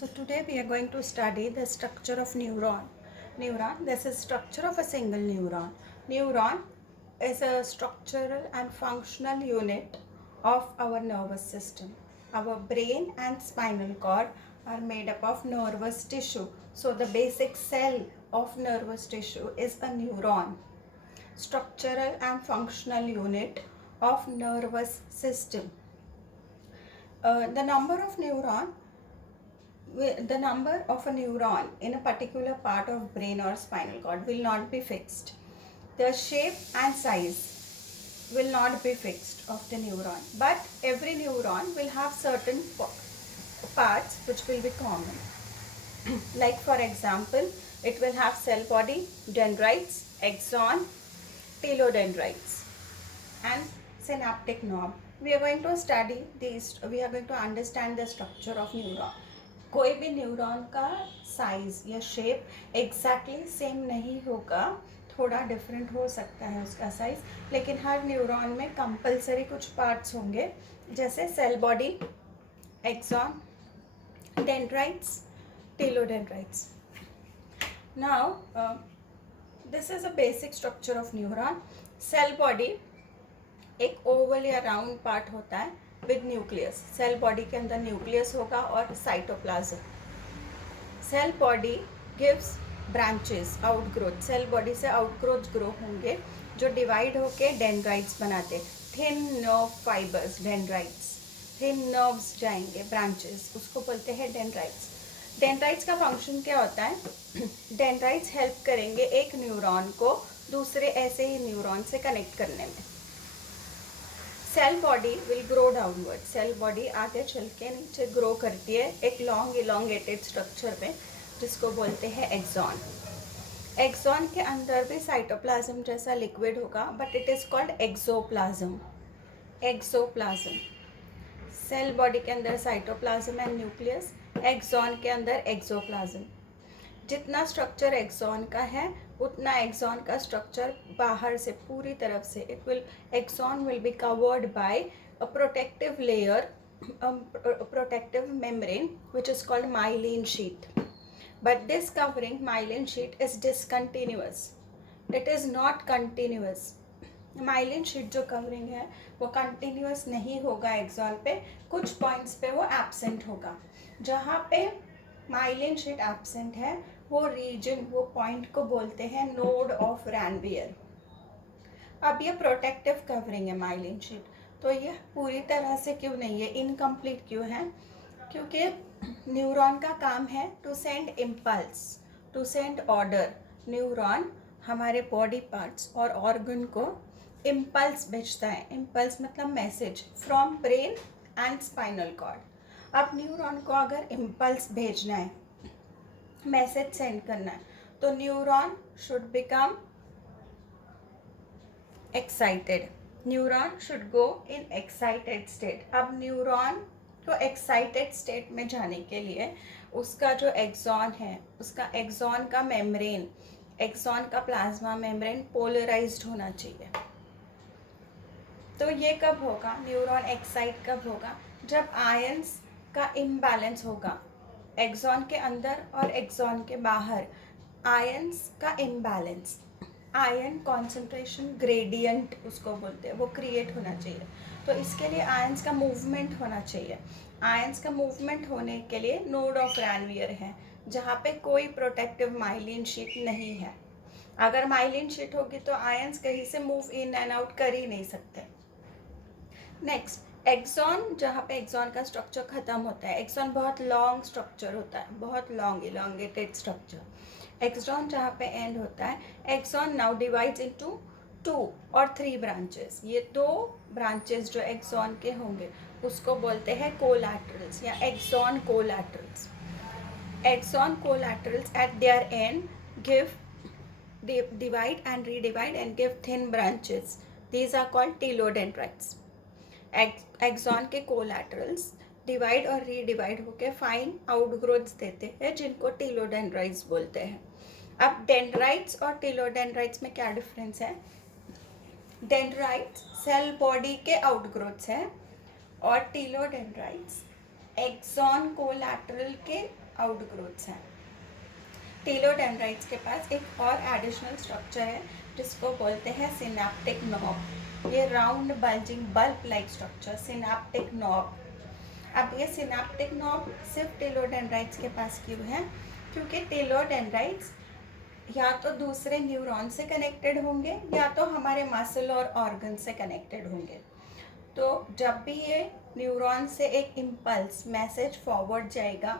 So today we are going to study the structure of neuron. This is structure of a single neuron. Neuron is a structural and functional unit of our nervous system. Our brain and spinal cord are made up of nervous tissue. So the basic cell of nervous tissue is a neuron. Structural and functional unit of nervous system. The number of a neuron in a particular part of brain or spinal cord will not be fixed. The shape and size will not be fixed of the neuron, but every neuron will have certain parts which will be common. Like for example, it will have cell body, dendrites, axon, telodendrites, and synaptic knob. We are going to study these. We are going to understand the structure of neuron. कोई भी neuron का size या shape exactly same नहीं होगा, थोड़ा different हो सकता है उसका साइज, लेकिन हर न्यूरॉन में कंपलसरी कुछ पार्ट्स होंगे, जैसे cell body, axon, dendrites, telodendrites. Now this is a basic structure of neuron. Cell body एक ओवल या राउंड पार्ट होता है विद न्यूक्लियस. सेल बॉडी के अंदर न्यूक्लियस होगा और cytoplasm. Cell body gives branches, outgrowth. Cell body से outgrowth grow होंगे जो डिवाइड होके डेंड्राइट्स बनाते. Thin nerve fibres, dendrites. Thin nerves जाएंगे, ब्रांचेस, उसको बोलते हैं डेंड्राइट्स. डेंड्राइट्स का फंक्शन क्या होता है? डेंड्राइट्स हेल्प करेंगे एक न्यूरॉन को दूसरे ऐसे ही न्यूरॉन से कनेक्ट करने में. Cell body will grow downward. Cell body आगे चल के नीचे ग्रो करती है एक लॉन्ग इलोंगेटेड स्ट्रक्चर में, जिसको बोलते हैं एक्सॉन. एक्सॉन के अंदर भी साइटोप्लाज्म जैसा लिक्विड होगा, but it is called axoplasm. Axoplasm. Cell body के अंदर साइटोप्लाज्म एंड न्यूक्लियस, एक्सॉन के अंदर एक्सोप्लाज्म. जितना स्ट्रक्चर एक्सॉन का है उतना एक्सॉन का स्ट्रक्चर बाहर से पूरी तरफ से axon will be covered by a protective layer, protective membrane which is called myelin sheath. But this covering myelin sheath is discontinuous. It is not continuous. Myelin sheath जो कवरिंग है वो continuous नहीं होगा एक्सॉन पे, कुछ points पे वो absent होगा. जहाँ पे माइलिन शीट एब्सेंट है वो रीजन, वो पॉइंट को बोलते हैं नोड ऑफ रैनवियर. अब ये प्रोटेक्टिव कवरिंग है माइलिन शीट, तो ये पूरी तरह से क्यों नहीं है, इनकम्प्लीट क्यों है? क्योंकि न्यूरॉन का काम है to send impulse, to send order. Neuron हमारे बॉडी पार्ट्स और ऑर्गन को इम्पल्स भेजता है. इम्पल्स मतलब message from brain and spinal cord. अब न्यूरॉन को अगर इम्पल्स भेजना है, मैसेज सेंड करना है, तो neuron should become excited. Neuron should go in excited state. अब न्यूरॉन को एक्साइटेड स्टेट में जाने के लिए उसका जो एक्सॉन है, उसका एक्सॉन का मेम्ब्रेन, एक्सॉन का प्लाज्मा मेम्ब्रेन पोलराइज्ड होना चाहिए. तो ये कब होगा, न्यूरॉन एक्साइट कब होगा? जब आयंस का इम्बैलेंस होगा. एक्सॉन के अंदर और एक्सॉन के बाहर आयंस का इम्बैलेंस, आयन कॉन्सेंट्रेशन ग्रेडियंट उसको बोलते हैं, वो क्रिएट होना चाहिए. तो इसके लिए आयंस का मूवमेंट होना चाहिए. आयंस का मूवमेंट होने के लिए नोड ऑफ रैनवियर है, जहाँ पे कोई प्रोटेक्टिव माइलिन शीट नहीं है. अगर माइलिन शीट होगी तो आयंस कहीं से मूव इन एंड आउट कर ही नहीं सकते. नेक्स्ट, एक्सॉन, जहाँ पे एक्सॉन का स्ट्रक्चर ख़त्म होता है. एक्सॉन बहुत लॉन्ग स्ट्रक्चर होता है, बहुत लॉन्ग इलोंगेटेड स्ट्रक्चर. एक्सॉन जहाँ पे एंड होता है, एक्सॉन नाउ डिवाइड्स इनटू 2 और 3 ब्रांचेस. ये 2 ब्रांचेस जो एक्सॉन के होंगे उसको बोलते हैं कोलैटरल्स या axon collaterals. Axon collaterals at their end give divide and redivide and give thin branches. These are called telodendrites. Axon के कोलैटरल्स डिवाइड और रीडिवाइड होकर फाइन आउटग्रोथ्स देते हैं, जिनको टेलोडेंड्राइट्स बोलते हैं. अब डेंड्राइट्स और टेलोडेंड्राइट्स में क्या डिफरेंस है? डेंड्राइट्स सेल बॉडी के आउटग्रोथ्स है और टेलोडेंड्राइट्स एक्सॉन कोलैटरल के आउटग्रोथ्स हैं। टेलोडेंड्राइट्स के पास एक और एडिशनल स्ट्रक्चर है जिसको बोलते हैं सिनेप्टिक नॉब। ये round bulging bulb like structure, synaptic knob. अब ये सिनेप्टिक नॉब सिर्फ टेलोडेंड्राइट्स के पास क्यों है? क्योंकि टेलोडेंड्राइट्स या तो दूसरे न्यूरॉन से कनेक्टेड होंगे या तो हमारे मसल और ऑर्गन से कनेक्टेड होंगे। तो जब भी ये न्यूरॉन से एक इम्पल्स मैसेज फॉरवर्ड जाएगा,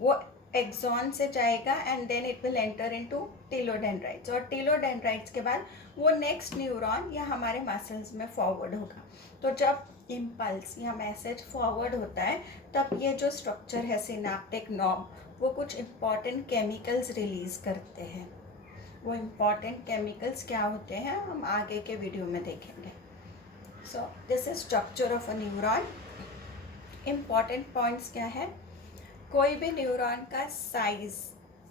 वो एक्सॉन से जाएगा and then it will enter into telodendrites, और टेलोडेंड्राइट्स के बाद वो नेक्स्ट न्यूरॉन या हमारे मसल्स में फॉरवर्ड होगा। तो जब इम्पल्स या मैसेज फॉरवर्ड होता है तब ये जो स्ट्रक्चर है सिनेप्टिक नॉब, वो कुछ इम्पॉर्टेंट केमिकल्स रिलीज करते हैं। वो इम्पॉर्टेंट केमिकल्स क्या होते हैं हम आगे के वीडियो में देखेंगे। So this is structure of a neuron. Important points क्या है? कोई भी न्यूरॉन का size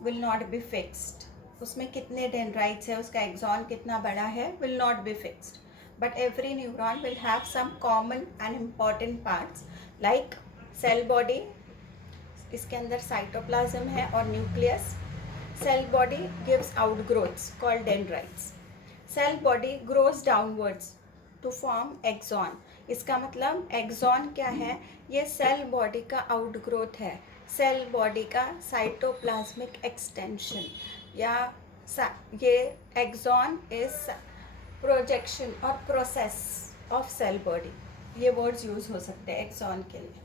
will not be fixed. उसमें कितने डेंड्राइट्स है, उसका एक्सॉन कितना बड़ा है, will not be fixed, but every neuron will have some common and important parts like cell body, इसके अंदर साइटोप्लाज्म है और nucleus. Cell body gives outgrowths called dendrites. Cell body grows downwards to form axon. इसका मतलब axon क्या है? ये cell body का आउटग्रोथ है, सेल बॉडी का साइटोप्लाज्मिक एक्सटेंशन, या ये एक्सॉन इज प्रोजेक्शन और प्रोसेस ऑफ सेल बॉडी। ये वर्ड्स यूज हो सकते हैं एक्सॉन के लिए।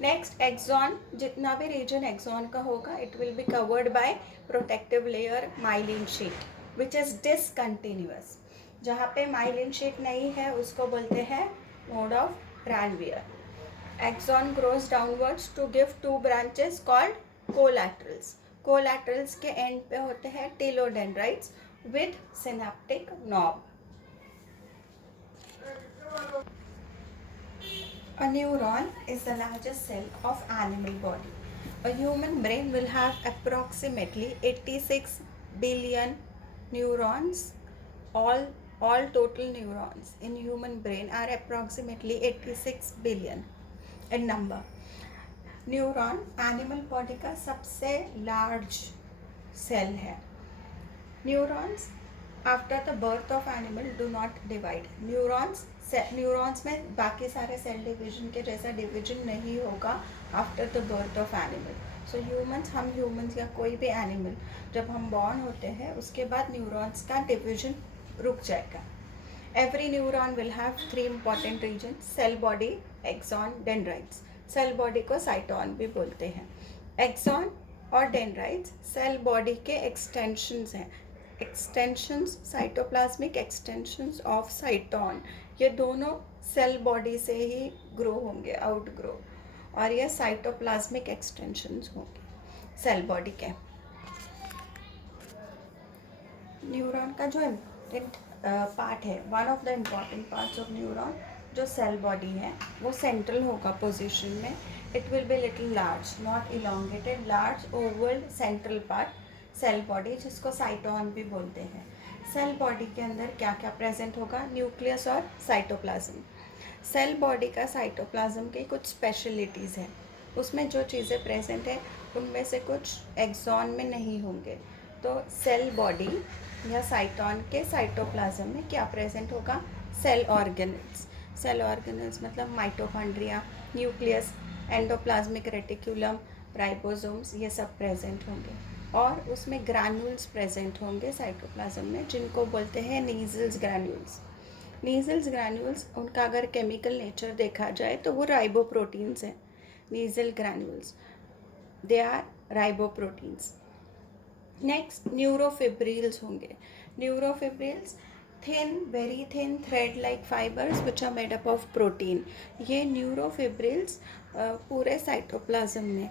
नेक्स्ट, एक्सॉन, जितना भी रीजन एक्सॉन का होगा it will be covered by protective layer myelin sheath which is discontinuous. जहाँ पे माइलिन शीट नहीं है उसको बोलते हैं node of Ranvier. Axon grows downwards to give two branches called collaterals. Collaterals के एंड पे होते हैं telodendrites with synaptic knob. A neuron is the largest cell of animal body. A human brain will have approximately 86 billion neurons. All total neurons in human brain are approximately 86 billion in number. Neuron animal body का सबसे large cell है। Neurons after the birth of animal do not divide. Neurons में बाकी सारे cell division के जैसा division नहीं होगा after the birth of animal. So हम ह्यूमंस या कोई भी एनिमल जब हम बॉर्न होते हैं उसके बाद न्यूरॉन्स का डिवीजन रुक जाएगा। Every neuron will have 3 important region: cell body, axon, dendrites. Cell body को साइटोन भी बोलते हैं। एक्सॉन और डेंड्राइट्स सेल बॉडी के एक्सटेंशंस हैं। Extensions, cytoplasmic extensions of cyton, ये दोनों सेल बॉडी से ही ग्रो होंगे, आउटग्रो, और ये साइटोप्लाज्मिक एक्सटेंशंस होंगे सेल बॉडी के। न्यूरॉन का जो इम्पोर्टेंट पार्ट है, one of the important parts of neuron जो सेल बॉडी है वो सेंट्रल होगा पोजीशन में। It will be little large, not elongated, large oval central part cell body, जिसको साइटोन भी बोलते हैं। सेल बॉडी के अंदर क्या क्या प्रेजेंट होगा? न्यूक्लियस और साइटोप्लाज्म। सेल बॉडी का साइटोप्लाज्म की कुछ स्पेशलिटीज़ हैं, उसमें जो चीज़ें प्रेजेंट है उनमें से कुछ एक्सॉन में नहीं होंगे। तो सेल बॉडी या साइटोन के साइटोप्लाज्म में क्या प्रेजेंट होगा? Cell organelles. सेल ऑर्गेनल्स मतलब mitochondria, nucleus, endoplasmic reticulum, ribosomes, ये सब प्रेजेंट होंगे। और उसमें ग्रैन्यूल्स प्रेजेंट होंगे साइटोप्लाज्म में, जिनको बोलते हैं नीजल्स ग्रैन्यूल्स। नीजल्स ग्रैन्यूल्स, उनका अगर केमिकल नेचर देखा जाए तो वो राइबोप्रोटीन्स हैं। Nissl granules, they are riboproteins. Next, neurofibrils होंगे। Neurofibrils thin, very thin thread like fibres which are made up of protein. ये न्यूरोफिब्रिल्स पूरे साइटोप्लाज्म में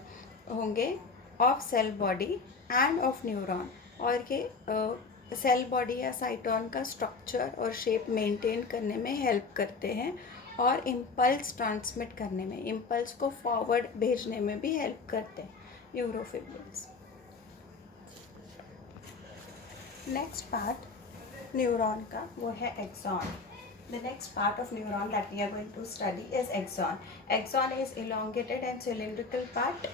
होंगे of cell body and of neuron, और ये सेल बॉडी या साइटोन का स्ट्रक्चर और शेप मेंटेन करने में हेल्प करते हैं और इम्पल्स ट्रांसमिट करने में, इम्पल्स को फॉरवर्ड भेजने में भी हेल्प करते हैं न्यूरोफिब्रिल्स। नेक्स्ट पार्ट न्यूरॉन का वो है axon. The next part of neuron that we are going to study is axon. Axon is elongated and cylindrical part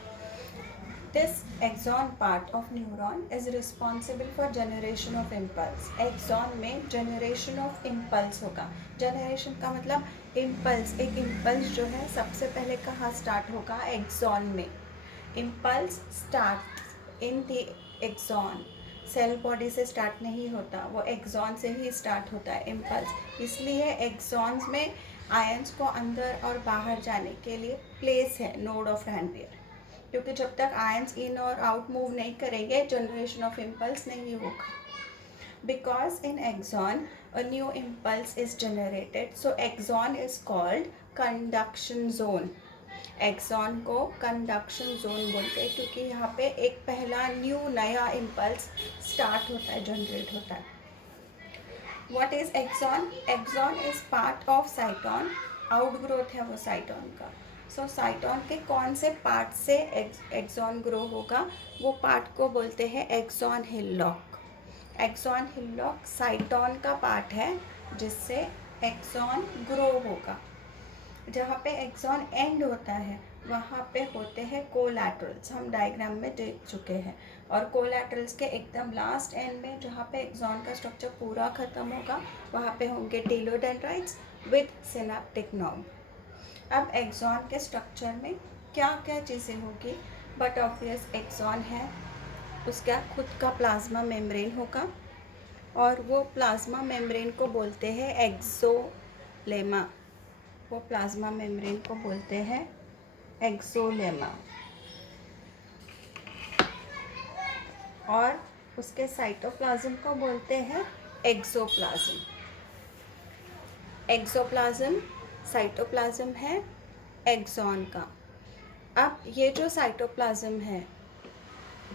This axon part of neuron is responsible for generation of impulse. Axon में generation of impulse होगा. Generation का मतलब impulse. एक impulse जो है सबसे पहले कहाँ start होगा? axon में. Impulse starts in the axon. Cell body से स्टार्ट नहीं होता, वो एक्सॉन से ही स्टार्ट होता है इम्पल्स. इसलिए एक्सॉन्स में आयंस को अंदर और बाहर जाने के लिए प्लेस है नोड ऑफ रैनवियर. क्योंकि जब तक आयंस इन और आउट मूव नहीं करेंगे जनरेशन ऑफ इम्पल्स नहीं होगा. Because in axon a new impulse is generated, so axon is called conduction zone. Axon को कंडक्शन जोन बोलते हैं क्योंकि यहाँ पे एक पहला न्यू नया इम्पल्स स्टार्ट होता है, जनरेट होता है. What is axon? Axon is part of cyton. Outgrowth है वो साइटॉन का. सो साइटॉन के कौन से पार्ट से एक्सॉन ग्रो होगा, वो पार्ट को बोलते हैं एक्सॉन हिल्लॉक. एक्सॉन हिल्लॉक साइटॉन का पार्ट है जिससे एक्सॉन ग्रो होगा. जहाँ पे एक्सॉन एंड होता है वहाँ पे होते हैं कोलैटरल्स. हम डायग्राम में देख चुके हैं. और कोलैटरल्स के एकदम लास्ट एंड में जहाँ पे एक्सॉन का स्ट्रक्चर पूरा ख़त्म होगा वहाँ पे होंगे टेलोडेंड्राइट्स विद सिनेप्टिक नॉब. अब एक्सॉन के स्ट्रक्चर में क्या क्या चीज़ें होगी? बट ऑब्वियस एक्सॉन है, उसका खुद का प्लाज्मा मेम्ब्रेन होगा और वो प्लाज्मा मेम्ब्रेन को बोलते हैं एक्सोलेमा. वो प्लाज्मा मेम्ब्रेन को बोलते हैं एक्सोलेमा. और उसके साइटोप्लाज्म को बोलते हैं एक्सोप्लाज्म. एक्सोप्लाज्म साइटोप्लाज्म है एक्सॉन का. अब ये जो साइटोप्लाज्म है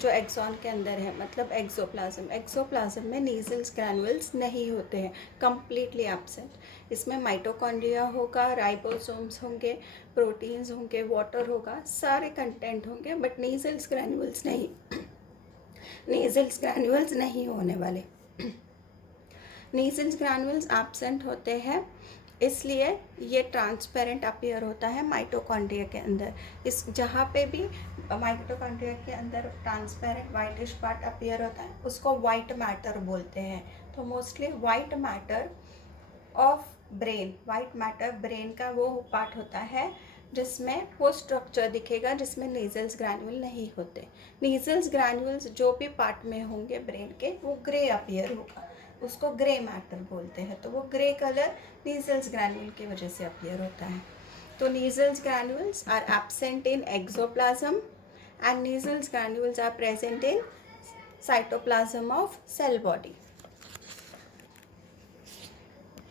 जो एक्सॉन के अंदर है मतलब एक्सोप्लाज्म में नीजल्स ग्रैनुअल्स नहीं होते हैं, कम्प्लीटली एब्सेंट. इसमें माइटोकॉन्ड्रिया होगा, राइबोसोम्स होंगे, प्रोटीन्स होंगे, वाटर होगा, सारे कंटेंट होंगे, बट नीजल्स ग्रैनुअल्स नहीं. नीजल्स ग्रैनुअल्स नहीं होने वाले. नीजल्स ग्रैनुअल्स एब्सेंट होते हैं, इसलिए ये ट्रांसपेरेंट अपीयर होता है माइटोकॉन्ड्रिया के अंदर. इस जहाँ पे भी माइटोकॉन्ड्रिया के अंदर ट्रांसपेरेंट वाइटिश पार्ट अपीयर होता है उसको वाइट मैटर बोलते हैं. तो mostly white matter of brain, white matter brain का वो पार्ट होता है जिसमें वो स्ट्रक्चर दिखेगा जिसमें नीजल्स ग्रैनुअल नहीं होते. नीजल्स ग्रैनुअल्स जो भी पार्ट में होंगे ब्रेन के वो ग्रे अपीयर होगा, उसको ग्रे मैटर बोलते हैं. तो वो ग्रे कलर नीजल्स ग्रैनुअल की वजह से अपीयर होता है. तो Nissl's granules are absent in axoplasm and Nissl's granules are present in cytoplasm of cell body.